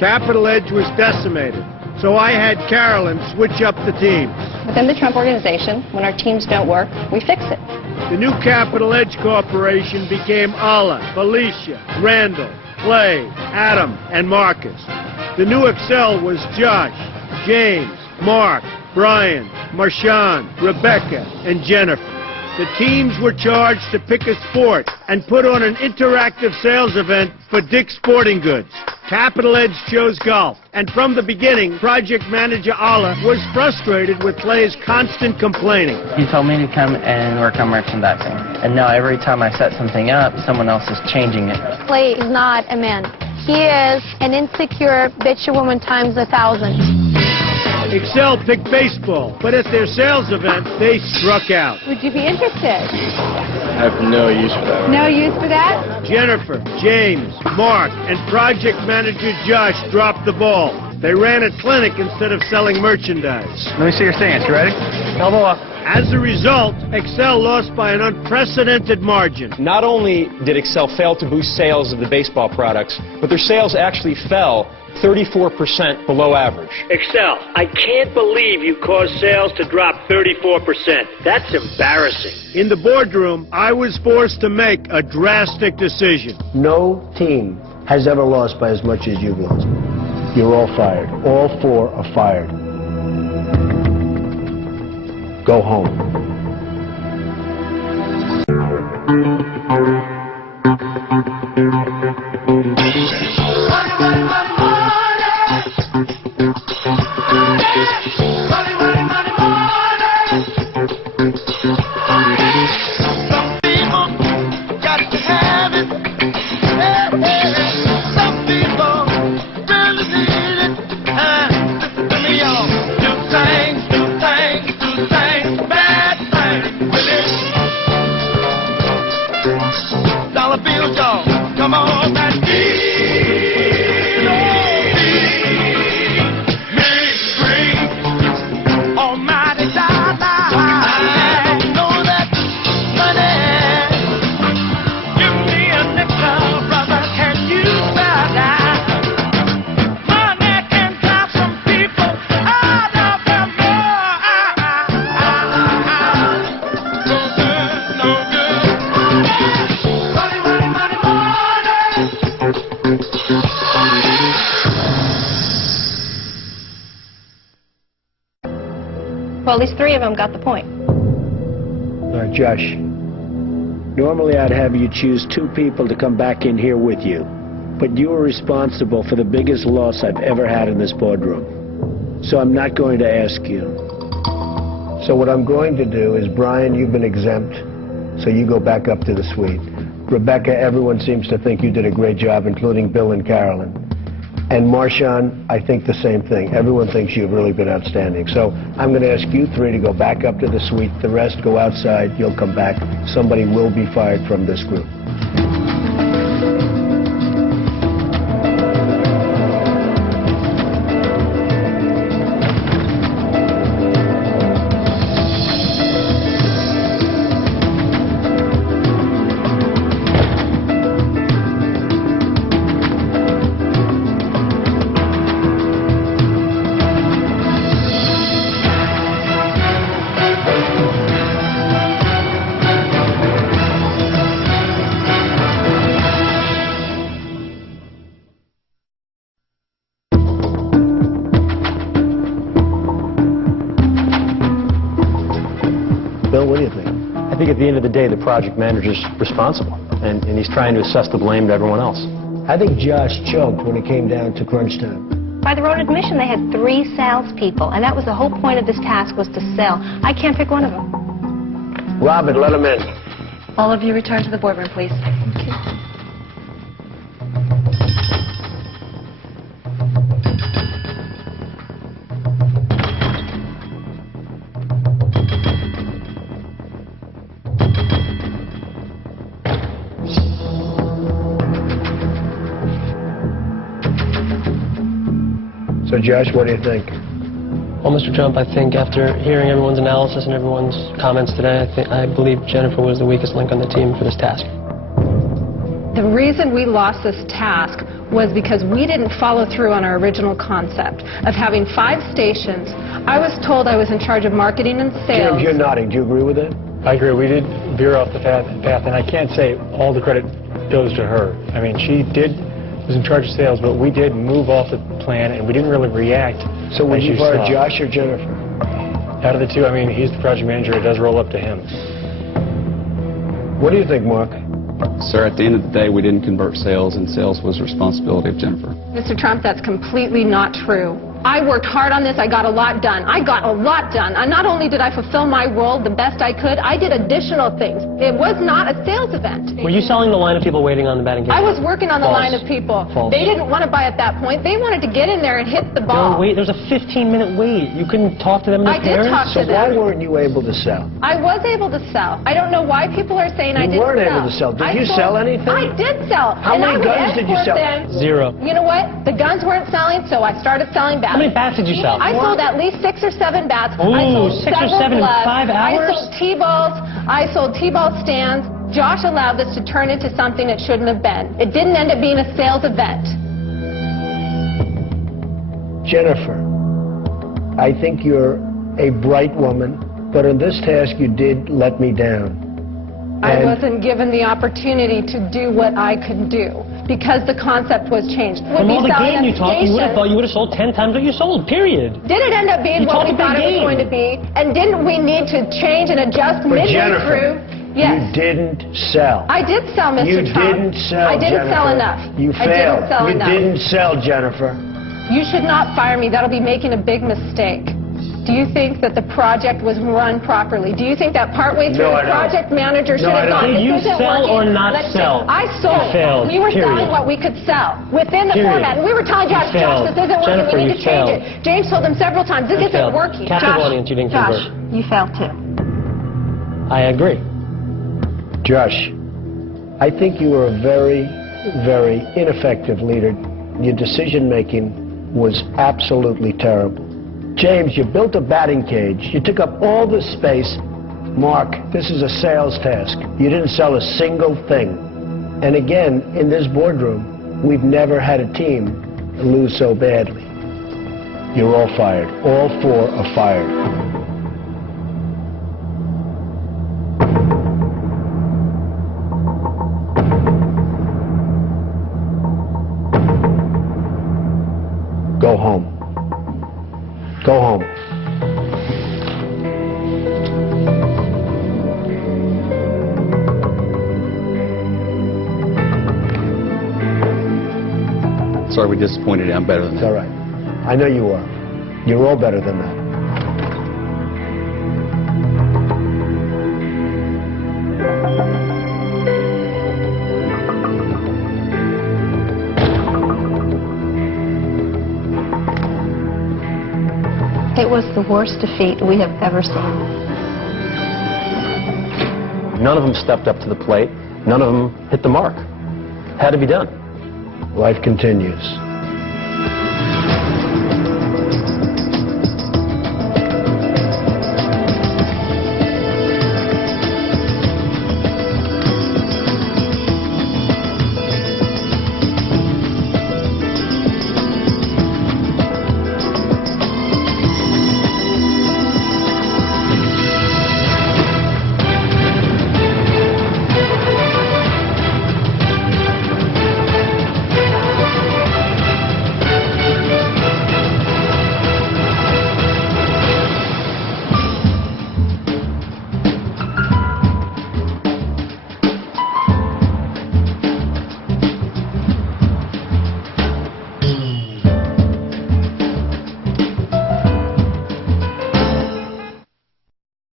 Capital Edge was decimated, so I had Carolyn switch up the teams. Within the Trump organization, when our teams don't work, we fix it. The new Capital Edge Corporation became Allah, Felicia, Randall, Clay, Adam, and Marcus. The new Excel was Josh, James, Mark, Brian, Marshawn, Rebecca, and Jennifer. The teams were charged to pick a sport and put on an interactive sales event for Dick's Sporting Goods. Capital Edge chose golf, and from the beginning, project manager Allah was frustrated with Clay's constant complaining. He told me to come and work on merchandising, and now every time I set something up, someone else is changing it. Clay is not a man. He is an insecure bitch woman times 1,000. Excel picked baseball, but at their sales event, they struck out. Would you be interested? I have no use for that. No use for that? Jennifer, James, Mark, and project manager Josh dropped the ball. They ran a clinic instead of selling merchandise. Let me see your stance. You ready? Elbow up. As a result, Excel lost by an unprecedented margin. Not only did Excel fail to boost sales of the baseball products, but their sales actually fell 34% below average. Excel, I can't believe you caused sales to drop 34%. That's embarrassing. In the boardroom, I was forced to make a drastic decision. No team has ever lost by as much as you've lost. You're all fired. All four are fired. Go home. Well, at least 3 of them got the point. Josh, normally I'd have you choose 2 people to come back in here with you, but you were responsible for the biggest loss I've ever had in this boardroom. So I'm not going to ask you. So what I'm going to do is, Brian, you've been exempt, so you go back up to the suite. Rebecca, everyone seems to think you did a great job, including Bill and Carolyn. And Marshawn, I think the same thing. Everyone thinks you've really been outstanding. So I'm going to ask you 3 to go back up to the suite. The rest go outside. You'll come back. Somebody will be fired from this group. What do you think? I think at the end of the day, the project manager's responsible, and he's trying to assess the blame to everyone else. I think Josh choked when it came down to crunch time. By their own admission, they had 3 salespeople, and that was the whole point of this task, was to sell. I can't pick one of them. Robert, let him in. All of you return to the boardroom, please. So, Josh, what do you think? Well, Mr. Trump, I think after hearing everyone's analysis and everyone's comments today, I believe Jennifer was the weakest link on the team for this task. The reason we lost this task was because we didn't follow through on our original concept of having 5 stations. I was told I was in charge of marketing and sales. James, you're nodding. Do you agree with that? I agree. We did veer off the path, and I can't say all the credit goes to her. I mean, she was in charge of sales, but we did move off the plan, and we didn't really react. So would you fire Josh or Jennifer? Out of the two, I mean, he's the project manager. It does roll up to him. What do you think, Mark? Sir, at the end of the day, we didn't convert sales, and sales was the responsibility of Jennifer. Mr. Trump, that's completely not true. I worked hard on this. I got a lot done. I got a lot done. And not only did I fulfill my role the best I could, I did additional things. It was not a sales event. Were you selling the line of people waiting on the batting cage? I was working on the line of people. False. They didn't want to buy at that point. They wanted to get in there and hit the ball. There was a 15-minute wait. You couldn't talk to them and their I did parents? talk to them. So why weren't you able to sell? I was able to sell. I don't know why people are saying I didn't sell. You weren't able to sell. Did you sell anything? I did sell. How many guns did you sell? 0. You know what? The guns weren't selling, so I started selling bats. How many bats did you sell? I sold at least 6 or 7 bats. Ooh, I sold 6 or 7 in 5 hours? I sold T-balls. I sold T-ball stands. Josh allowed this to turn into something it shouldn't have been. It didn't end up being a sales event. Jennifer, I think you're a bright woman, but in this task you did let me down. I wasn't given the opportunity to do what I could do because the concept was changed. From all the game you talked, you would have thought you would have sold 10 times what you sold, period. Did it end up being what we thought it was going to be? And didn't we need to change and adjust midway through? Yes. You didn't sell. I did sell, Mr. Trump. You didn't sell, I didn't Jennifer. sell enough. You failed. I didn't sell enough. You didn't sell, Jennifer. You should not fire me. That'll be making a big mistake. Do you think that the project was run properly? Do you think that partway through the project manager should have gone, Did you this isn't sell working? or not sell? I sold. You failed. We were period. selling what we could sell within the Period. format. And we were telling Josh, Josh, this isn't working. Jennifer, We need to change failed. it. James told them several times, this isn't failed. working. Captive audience, you didn't Josh, convert. you failed too. I agree. Josh, I think you were a very, very ineffective leader. Your decision-making was absolutely terrible. James, you built a batting cage. You took up all the space. Mark, this is a sales task. You didn't sell a single thing. And again, in this boardroom, we've never had a team lose so badly. You're all fired. All 4 are fired. Go home. Go home. Sorry we disappointed you. I'm better than that. It's all right. I know you are. You're all better than that. It was the worst defeat we have ever seen. None of them stepped up to the plate. None of them hit the mark. Had to be done. Life continues.